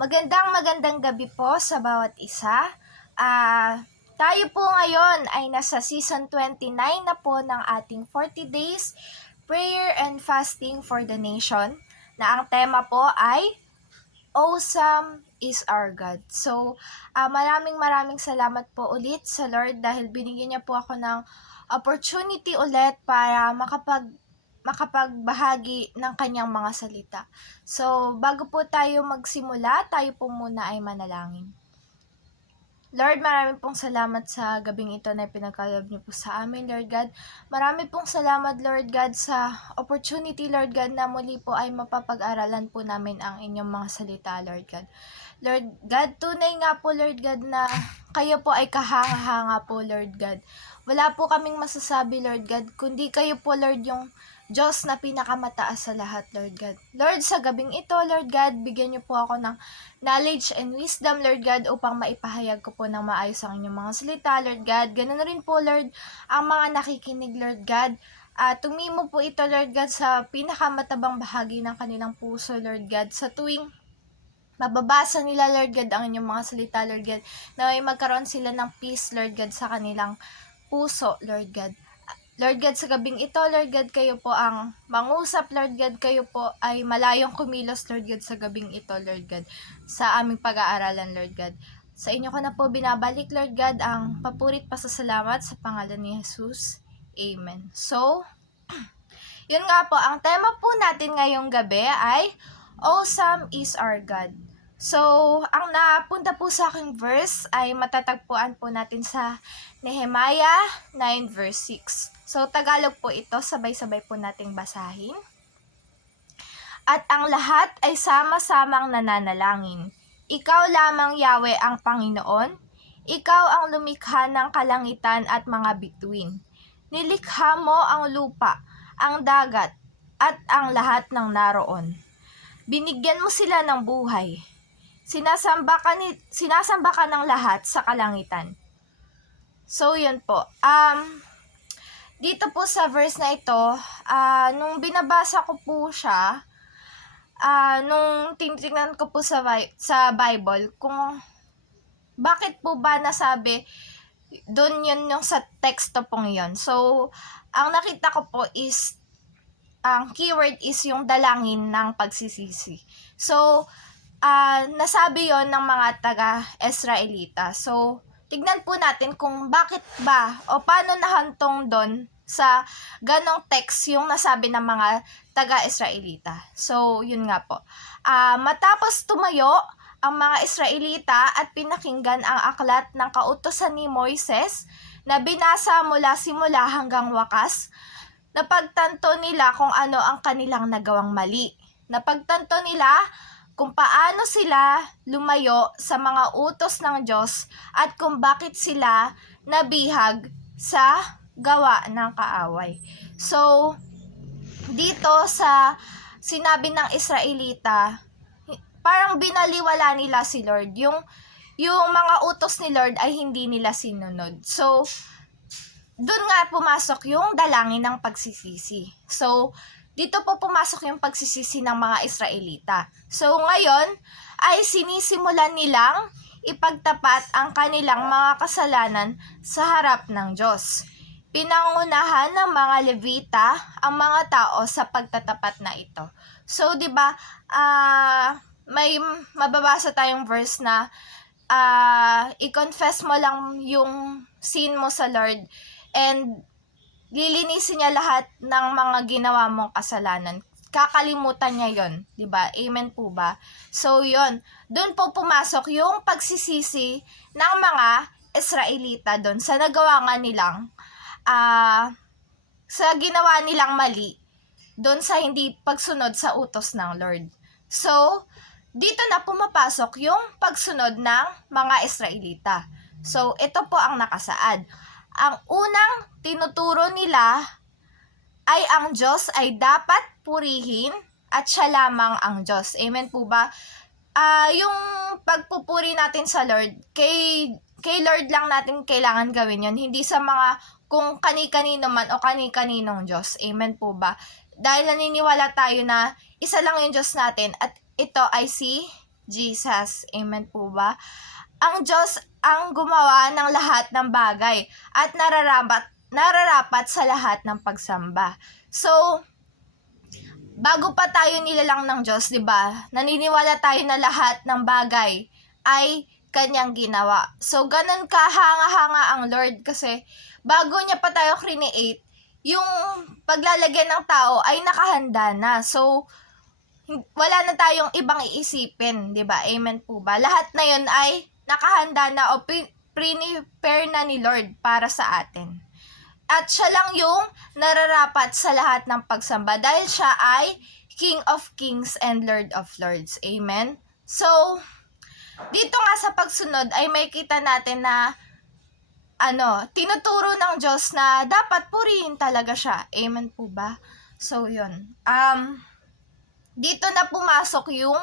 Magandang gabi po sa bawat isa. Tayo po ngayon ay nasa season 29 na po ng ating 40 days prayer and fasting for the nation, na ang tema po ay Awesome is our God. So, maraming salamat po ulit sa Lord dahil binigyan niya po ako ng opportunity ulit para makapagbahagi ng kanyang mga salita. So, bago po tayo magsimula, tayo po muna ay manalangin. Lord, maraming pong salamat sa gabing ito na pinagkaloob niyo po sa amin, Lord God. Marami pong salamat, Lord God, sa opportunity, Lord God, na muli po ay mapapag-aralan po namin ang inyong mga salita, Lord God. Lord God, tunay nga po, Lord God, na kayo po ay kahanga-hanga po, Lord God. Wala po kaming masasabi, Lord God, kundi kayo po, Lord, yung Diyos na pinakamataas sa lahat, Lord God. Lord, sa gabing ito, Lord God, bigyan niyo po ako ng knowledge and wisdom, Lord God, upang maipahayag ko po ng maayos ang inyong mga salita, Lord God. Ganun na rin po, Lord, ang mga nakikinig, Lord God. Tumimo po ito, Lord God, sa pinakamatabang bahagi ng kanilang puso, Lord God, sa tuwing mababasa nila, Lord God, ang inyong mga salita, Lord God, na may magkaroon sila ng peace, Lord God, sa kanilang puso, Lord God. Lord God, sa gabing ito, Lord God, kayo po ang mangusap, Lord God, kayo po ay malayong kumilos, Lord God, sa gabing ito, Lord God, sa aming pag-aaralan, Lord God. Sa inyo ko na po binabalik, Lord God, ang papurit pasasalamat sa pangalan ni Jesus. Amen. So, yun nga po, ang tema po natin ngayong gabi ay Awesome is our God. So, ang napunta po sa aking verse ay matatagpuan po natin sa Nehemiah 9 verse 6. So, Tagalog po ito, sabay-sabay po nating basahin. At ang lahat ay sama-samang nananalangin. Ikaw lamang, Yahweh, ang Panginoon. Ikaw ang lumikha ng kalangitan at mga bituin. Nilikha mo ang lupa, ang dagat, at ang lahat ng naroon. Binigyan mo sila ng buhay. Sinasamba ka ng lahat sa kalangitan. So, yun po. Dito po sa verse na ito, nung binabasa ko po siya, nung tinitingnan ko po sa Bible, kung bakit po ba nasabi, doon yun yung sa teksto pong yun. So, ang nakita ko po is, ang keyword is yung dalangin ng pagsisisi. So, nasabi yon ng mga taga-Israelita. So, tignan po natin kung bakit ba o paano nahantong doon sa ganong text yung nasabi ng mga taga-Israelita. So, yun nga po. Matapos tumayo ang mga Israelita at pinakinggan ang aklat ng kautusan ni Moises na binasa mula simula hanggang wakas, napagtanto nila kung ano ang kanilang nagawang mali. Napagtanto nila kung paano sila lumayo sa mga utos ng Diyos at kung bakit sila nabihag sa gawa ng kaaway. So, dito sa sinabi ng Israelita, parang binaliwala nila si Lord. Yung mga utos ni Lord ay hindi nila sinunod. So, doon nga pumasok yung dalangin ng pagsisisi. So, dito po pumasok yung pagsisisi ng mga Israelita. So, ngayon ay sinisimulan nilang ipagtapat ang kanilang mga kasalanan sa harap ng Diyos. Pinangunahan ng mga Levita ang mga tao sa pagtatapat na ito. So, 'di ba, may mababasa tayong verse na i-confess mo lang yung sin mo sa Lord and lilinisin niya lahat ng mga ginawa mong kasalanan. Kakalimutan niya yon, 'di ba? Amen po ba? So, yon. Doon po pumasok yung pagsisisi ng mga Israelita doon sa nagawa nga nilang sa ginawa nilang mali doon sa hindi pagsunod sa utos ng Lord. So, dito na pumapasok yung pagsunod ng mga Israelita. So, ito po ang nakasaad. Ang unang tinuturo nila ay ang Diyos ay dapat purihin at siya lamang ang Diyos. Amen po ba? Yung pagpupuri natin sa Lord, kay Lord lang natin kailangan gawin yun. Hindi sa mga kung kani-kanino man o kani-kaninong Diyos. Amen po ba? Dahil naniniwala tayo na isa lang yung Diyos natin at ito ay si Jesus. Amen po ba? Ang Diyos ang gumawa ng lahat ng bagay at nararapat sa lahat ng pagsamba. So, bago pa tayo nilalang ng Diyos, 'di ba? Naniniwala tayo na lahat ng bagay ay kanyang ginawa. So, ganun kahanga-hanga ang Lord kasi bago niya pa tayo create, yung paglalagyan ng tao ay nakahanda na. So, wala na tayong ibang iisipin, 'di ba? Amen po ba? Lahat na 'yon ay nakahanda na o prepare na ni Lord para sa atin. At siya lang yung nararapat sa lahat ng pagsamba dahil siya ay King of Kings and Lord of Lords. Amen? So, dito nga sa pagsunod ay may kita natin na tinuturo ng Diyos na dapat purihin talaga siya. Amen po ba? So, yun. Dito na pumasok yung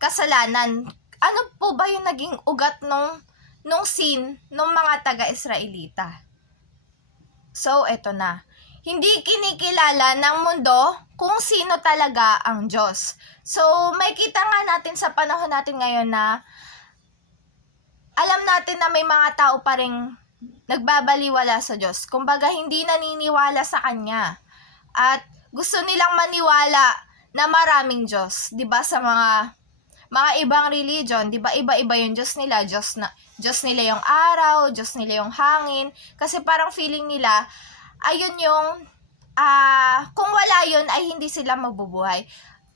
kasalanan. Ano po ba yung naging ugat nung sin ng mga taga-Israelita? So, eto na. Hindi kinikilala ng mundo kung sino talaga ang Diyos. So, may kita nga natin sa panahon natin ngayon na alam natin na may mga tao pa ring nagbabaliwala sa Diyos. Kumbaga, hindi naniniwala sa Kanya. At gusto nilang maniwala na maraming Diyos. 'Di ba sa mga ibang religion, 'di ba iba-iba yung Diyos nila. Diyos nila yung araw, Diyos nila yung hangin. Kasi parang feeling nila, ayun yung, kung wala yun ay hindi sila mabubuhay.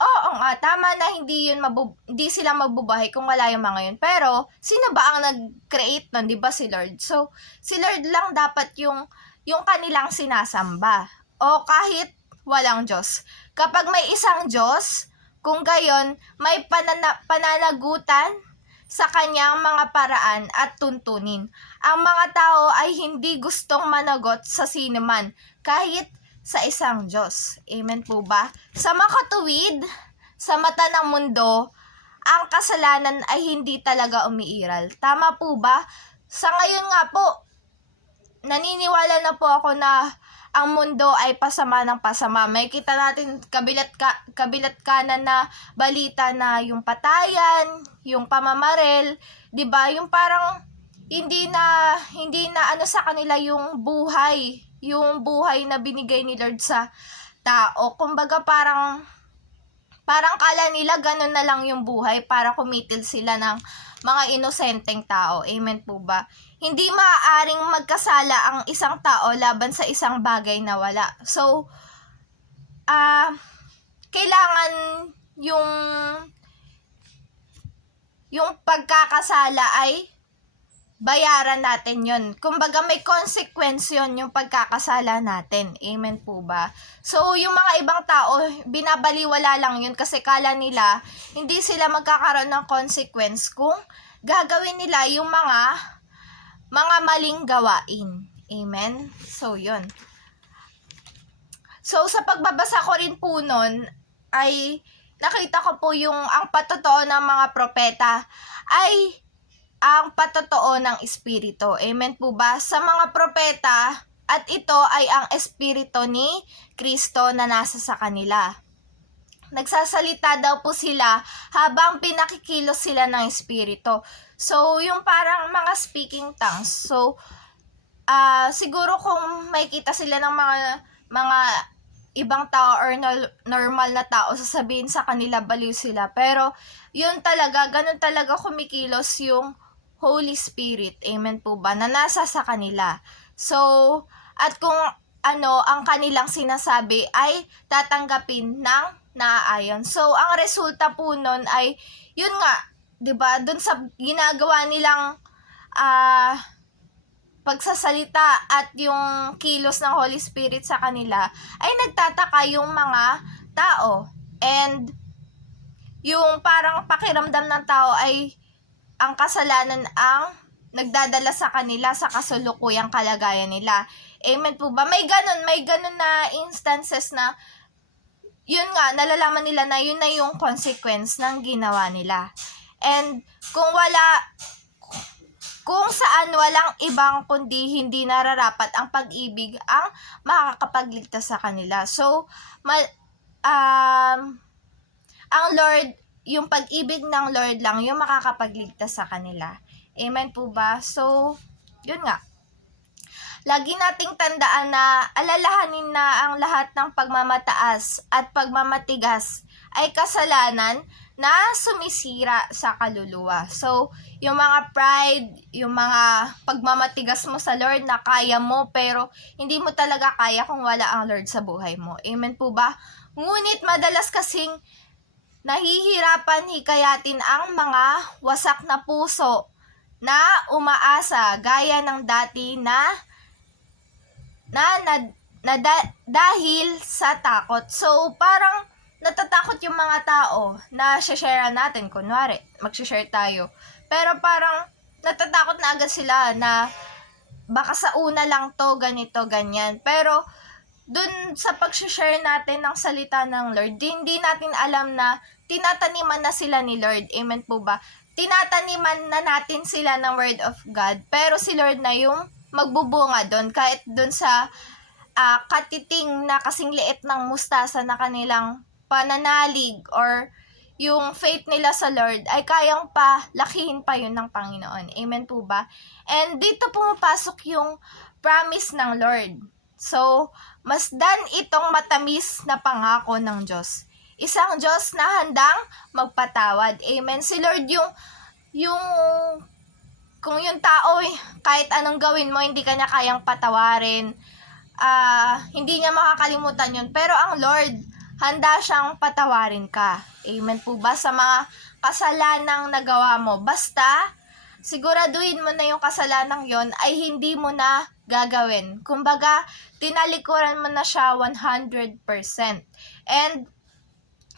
Oo nga, tama na hindi sila mabubuhay kung wala yung mga yun. Pero, sino ba ang nag-create nun? 'Di ba si Lord? So, si Lord lang dapat yung kanilang sinasamba. O kahit walang Diyos. Kapag may isang Diyos, kung gayon, may pananagutan sa kanyang mga paraan at tuntunin. Ang mga tao ay hindi gustong managot sa sinuman, kahit sa isang Diyos. Amen po ba? Sa makatuwid, sa mata ng mundo, ang kasalanan ay hindi talaga umiiral. Tama po ba? Sa ngayon nga po, naniniwala na po ako na ang mundo ay pasama ng pasama. May kita natin kabilat kanan na balita na yung patayan, yung pamamaril, 'di ba? Yung parang hindi na sa kanila yung buhay na binigay ni Lord sa tao. Kumbaga parang kala nila ganun na lang yung buhay para kumitil sila ng mga inosenteng tao. Amen po ba? Hindi maaaring magkasala ang isang tao laban sa isang bagay na wala. So, kailangan yung pagkakasala ay bayaran natin yon. Kumbaga may consequence yon yung pagkakasala natin. Amen po ba? So, yung mga ibang tao, binabaliwala lang yun kasi kala nila hindi sila magkakaroon ng consequence kung gagawin nila yung mga maling gawain. Amen? So, yun. So, sa pagbabasa ko rin po nun, ay nakita ko po ang patotoo ng mga propeta ay ang patotoo ng Espiritu. Amen po ba? Sa mga propeta, at ito ay ang Espiritu ni Kristo na nasa sa kanila. Nagsasalita daw po sila habang pinakikilos sila ng Espiritu. So, yung parang mga speaking tongues. So, siguro kung makikita sila ng mga ibang tao or normal na tao, sasabihin sa kanila baliw sila. Pero, yun talaga, ganun talaga kumikilos yung Holy Spirit. Amen po ba? Na nasa sa kanila. So, at kung ang kanilang sinasabi ay tatanggapin ng naaayon. So, ang resulta po nun ay, yun nga, 'di ba? Doon sa ginagawa nilang pagsasalita at yung kilos ng Holy Spirit sa kanila, ay nagtataka yung mga tao. And yung parang pakiramdam ng tao ay ang kasalanan ang nagdadala sa kanila sa kasulukuyang kalagayan nila. Amen po ba? May ganun na instances na yun nga, nalalaman nila na yun na yung consequence ng ginawa nila. And kung saan walang ibang kundi hindi nararapat ang pag-ibig ang makakapagligtas sa kanila. So, ang Lord, yung pag-ibig ng Lord lang yung makakapagligtas sa kanila. Amen po ba? So, yun nga. Lagi nating tandaan na alalahanin na ang lahat ng pagmamataas at pagmamatigas ay kasalanan na sumisira sa kaluluwa. So, yung mga pride, yung mga pagmamatigas mo sa Lord na kaya mo pero hindi mo talaga kaya kung wala ang Lord sa buhay mo. Amen po ba? Ngunit madalas kasing nahihirapan hikayatin ang mga wasak na puso na umaasa gaya ng dati dahil sa takot. So, parang natatakot yung mga tao na share natin. Kunwari, mag-share tayo. Pero parang natatakot na agad sila na baka sa una lang to, ganito, ganyan. Pero, dun sa pag-share natin ng salita ng Lord, hindi natin alam na tinataniman na sila ni Lord. Amen po ba? Tinataniman na natin sila ng Word of God. Pero si Lord na yung magbubunga doon. Kahit doon sa katiting na kasing liit ng mustasa na kanilang pananalig or yung faith nila sa Lord ay kayang lakihin pa yun ng Panginoon. Amen po ba? And dito pumapasok yung promise ng Lord. So, masdan itong matamis na pangako ng Diyos. Isang Diyos na handang magpatawad. Amen. Si Lord yung kung yung tao kahit anong gawin mo, hindi kanya kayang patawarin. Hindi niya makakalimutan yun. Pero ang Lord, handa siyang patawarin ka. Amen po ba? Sa mga kasalanang nagawa mo. Basta, siguraduhin mo na yung kasalanang yon ay hindi mo na gagawin. Kumbaga, tinalikuran mo na siya 100%. And,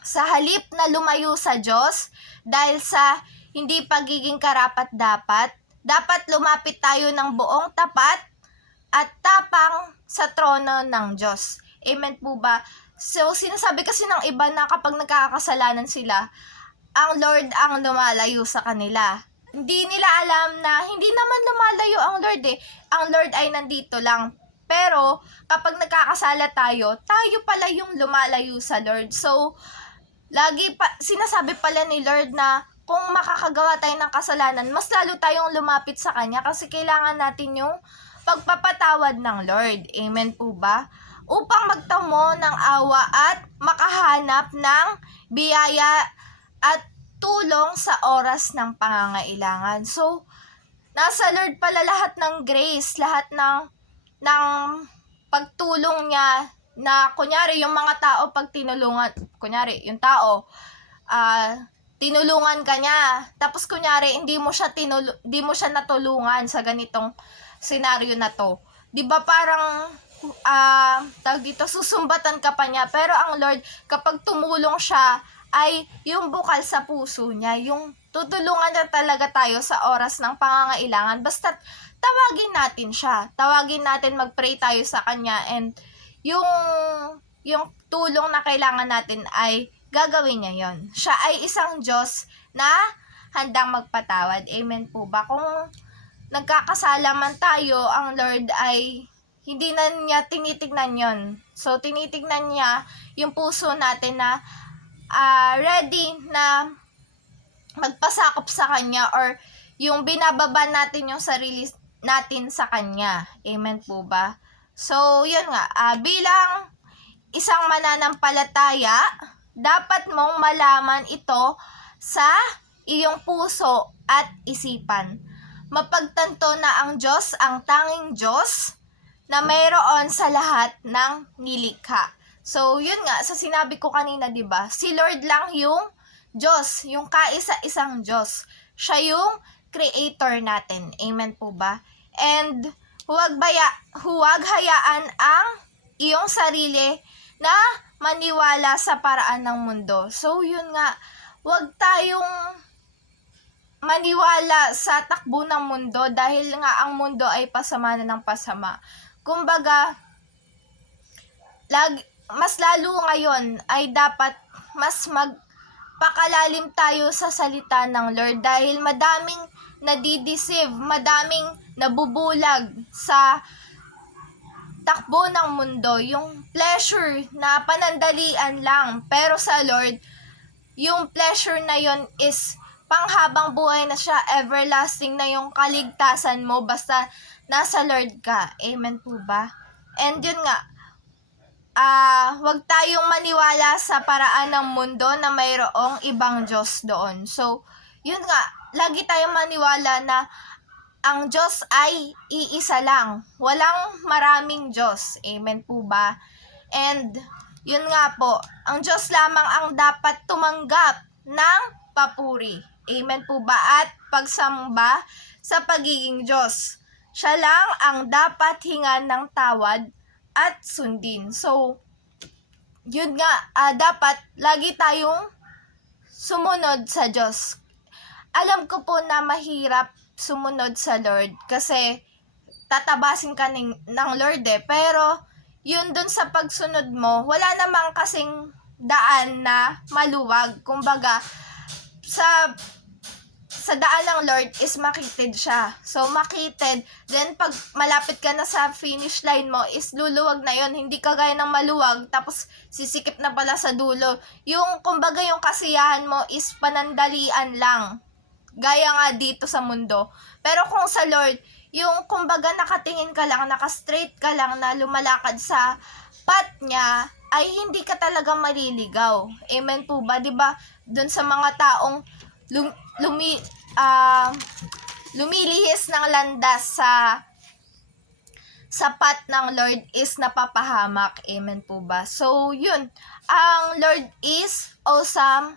sa halip na lumayo sa Diyos, dahil sa hindi pagiging karapat-dapat, dapat lumapit tayo ng buong tapat at tapang sa trono ng Diyos. Amen po ba? So, sinasabi kasi ng iba na kapag nagkakasalanan sila, ang Lord ang lumalayo sa kanila. Hindi nila alam na hindi naman lumalayo ang Lord eh. Ang Lord ay nandito lang. Pero, kapag nagkakasala tayo pala yung lumalayo sa Lord. So, sinasabi pala ni Lord na kung makakagawa tayo ng kasalanan, mas lalo tayong lumapit sa Kanya kasi kailangan natin yung pagpapatawad ng Lord. Amen po ba? Upang magtamo ng awa at makahanap ng biyaya at tulong sa oras ng pangangailangan. So, nasa Lord pala lahat ng grace, lahat ng pagtulong niya na kunyari yung mga tao pag tinulungan, kunyari yung tao, tinulungan ka niya, tapos kunyari hindi mo siya natulungan sa ganitong senaryo na to. 'Di ba parang tawag dito, susumbatan ka pa niya, pero ang Lord kapag tumulong siya ay yung bukal sa puso niya, yung tutulungan niya talaga tayo sa oras ng pangangailangan. Basta tawagin natin siya, tawagin natin, mag-pray tayo sa Kanya, and yung tulong na kailangan natin ay gagawin niya yon. Siya ay isang Diyos na handang magpatawad. Amen po ba? Kung nagkakasala man tayo, ang Lord ay hindi na niya tinitignan yon. So, tinitignan niya yung puso natin na ready na magpasakop sa Kanya, or yung binababa natin yung sarili natin sa Kanya. Amen po ba? So, yun nga, bilang isang mananampalataya, dapat mong malaman ito sa iyong puso at isipan. Mapagtanto na ang Diyos ang tanging Diyos na mayroon sa lahat ng nilikha. So, yun nga, sa sinabi ko kanina, di ba? Si Lord lang yung Diyos, yung kaisa-isang Diyos. Siya yung creator natin. Amen po ba? And huwag hayaan ang iyong sarili na maniwala sa paraan ng mundo. So, yun nga, huwag tayong maniwala sa takbo ng mundo dahil nga ang mundo ay pasama na ng pasama. Kumbaga, mas lalo ngayon ay dapat mas magpakalalim tayo sa salita ng Lord dahil madaming nadideceive, madaming nabubulag sa takbo ng mundo, yung pleasure na panandalian lang, pero sa Lord, yung pleasure na yon is panghabang buhay na siya, everlasting na yung kaligtasan mo basta nasa Lord ka. Amen po ba? And yun nga, wag tayong maniwala sa paraan ng mundo na mayroong ibang Diyos doon. So, yun nga, lagi tayong maniwala na ang Diyos ay iisa lang. Walang maraming Diyos. Amen po ba? And, yun nga po, ang Diyos lamang ang dapat tumanggap ng papuri. Amen po ba? At pagsamba sa pagiging Diyos. Siya lang ang dapat hingan ng tawad at sundin. So, yun nga, dapat lagi tayong sumunod sa Diyos. Alam ko po na mahirap sumunod sa Lord kasi tatabasin ka ng Lord pero yun dun sa pagsunod mo, wala namang kasing daan na maluwag. Kumbaga, sa daan ng Lord is makitid siya. So, makitid. Then, pag malapit ka na sa finish line mo, is luluwag na yon. Hindi kagaya ng maluwag, tapos sisikip na pala sa dulo. Yung, kumbaga, yung kasiyahan mo is panandalian lang. Gaya nga dito sa mundo. Pero kung sa Lord, yung, kumbaga, nakatingin ka lang, nakastraight ka lang na lumalakad sa path niya, ay hindi ka talaga maliligaw. Amen po ba? Diba? Doon sa mga taong lumilihis ng landas sa path ng Lord is napapahamak. Amen po ba? So, yun. Ang Lord is awesome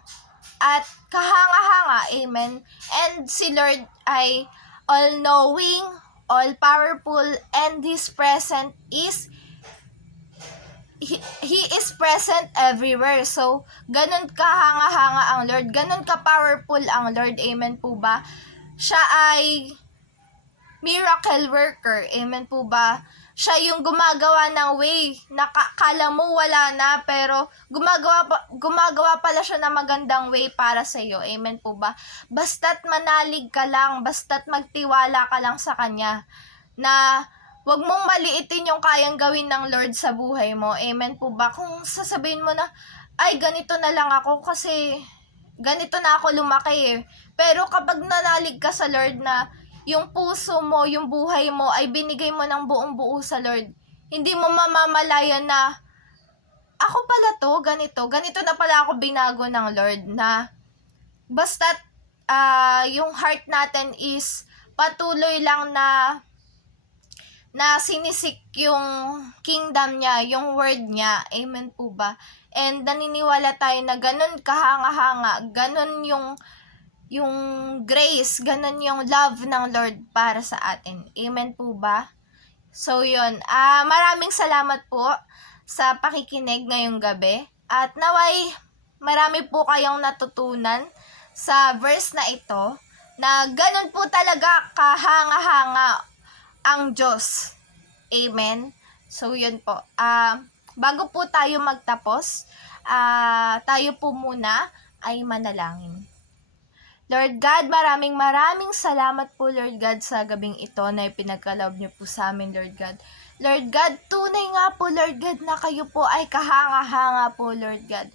at kahanga-hanga. Amen. And si Lord ay all-knowing, all-powerful, and His present is He is present everywhere. So, ganun kahanga-hanga ang Lord. Ganun ka-powerful ang Lord. Amen po ba? Siya ay miracle worker. Amen po ba? Siya yung gumagawa ng way. Nakakala mo wala na, pero gumagawa pala siya ng magandang way para sa iyo. Amen po ba? Basta't manalig ka lang, basta't magtiwala ka lang sa Kanya, na wag mong maliitin yung kayang gawin ng Lord sa buhay mo. Amen po ba? Kung sasabihin mo na, ay ganito na lang ako kasi ganito na ako lumaki eh. Pero kapag nanalig ka sa Lord na yung puso mo, yung buhay mo ay binigay mo ng buong buo sa Lord, hindi mo mamamalayan na ako pala to, ganito na pala ako binago ng Lord, na basta't yung heart natin is patuloy lang na sinisik yung kingdom niya, yung word niya. Amen po ba? And naniniwala tayo na ganun kahanga-hanga, ganun yung grace, ganun yung love ng Lord para sa atin. Amen po ba? So, yun. Maraming salamat po sa pakikinig ngayong gabi. At naway, marami po kayong natutunan sa verse na ito, na ganun po talaga kahanga-hanga ang Diyos. Amen. So, yun po. Bago po tayo magtapos, tayo po muna ay manalangin. Lord God, maraming salamat po, Lord God, sa gabing ito na ipinagkaloob niyo po sa amin, Lord God. Lord God, tunay nga po, Lord God, na kayo po ay kahanga-hanga po, Lord God.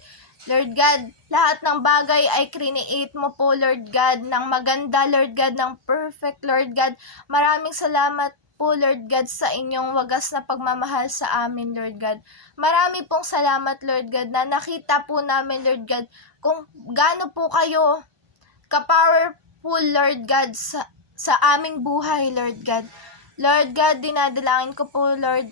Lord God, lahat ng bagay ay create mo po, Lord God, ng maganda, Lord God, ng perfect, Lord God. Maraming salamat po, Lord God, sa inyong wagas na pagmamahal sa amin, Lord God. Marami pong salamat, Lord God, na nakita po namin, Lord God, kung gaano po kayo ka-powerful, Lord God, sa aming buhay, Lord God. Lord God, dinadalangin ko po, Lord,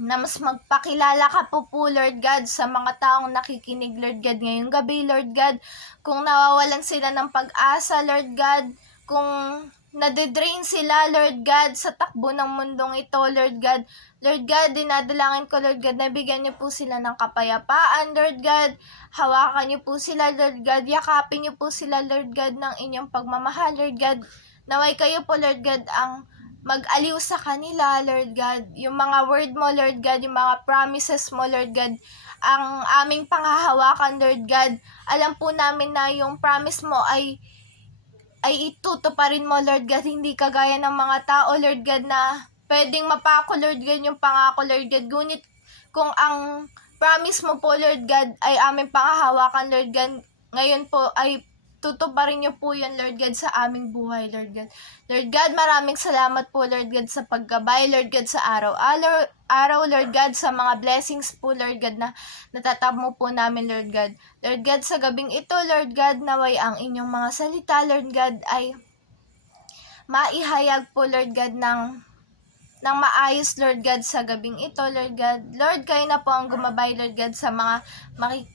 na mas magpakilala ka po, Lord God, sa mga taong nakikinig, Lord God, ngayong gabi, Lord God. Kung nawawalan sila ng pag-asa, Lord God, kung nade-drain sila, Lord God, sa takbo ng mundong ito, Lord God. Lord God, dinadalangin ko, Lord God, na bigyan niyo po sila ng kapayapaan, Lord God. Hawakan niyo po sila, Lord God. Yakapin niyo po sila, Lord God, ng inyong pagmamahal, Lord God. Naway kayo po, Lord God, ang mag-aliw sa kanila, Lord God. Yung mga word mo, Lord God, yung mga promises mo, Lord God, ang aming panghahawakan, Lord God. Alam po namin na yung promise mo ay itutuparin mo, Lord God. Hindi kagaya ng mga tao, Lord God, na pwedeng mapako, Lord God, yung pangako, Lord God. Ngunit kung ang promise mo po, Lord God, ay aming panghahawakan, Lord God, ngayon po ay tutuparin niyo po yan, Lord God, sa aming buhay, Lord God. Lord God, maraming salamat po, Lord God, sa paggabay, Lord God, sa araw, Lord God, sa mga blessings po, Lord God, na natatamo po namin, Lord God. Lord God, sa gabing ito, Lord God, naway ang inyong mga salita, Lord God, ay maihayag po, Lord God, ng maayos, Lord God, sa gabing ito, Lord God. Lord, kayo na po ang gumabay, Lord God, sa mga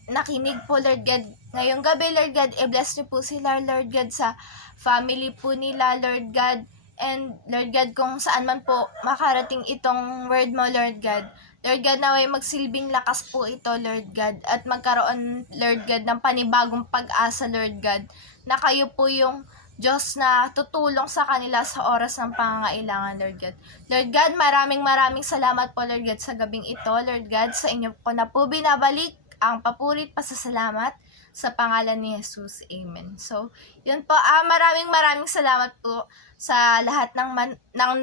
nakinig po, Lord God. Ngayong gabi, Lord God, i-bless niyo po sila, Lord God, sa family po nila, Lord God. And, Lord God, kung saan man po makarating itong word mo, Lord God. Lord God, naway magsilbing lakas po ito, Lord God. At magkaroon, Lord God, ng panibagong pag-asa, Lord God. Na kayo po yung Diyos na tutulong sa kanila sa oras ng pangangailangan, Lord God. Lord God, maraming salamat po, Lord God, sa gabing ito, Lord God. Sa inyo ko na po binabalik ang papurit, pasasalamat sa pangalan ni Jesus. Amen. So, yun po. Maraming salamat po sa lahat ng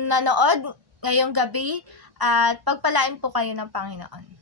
nanood ngayong gabi at pagpalain po kayo ng Panginoon.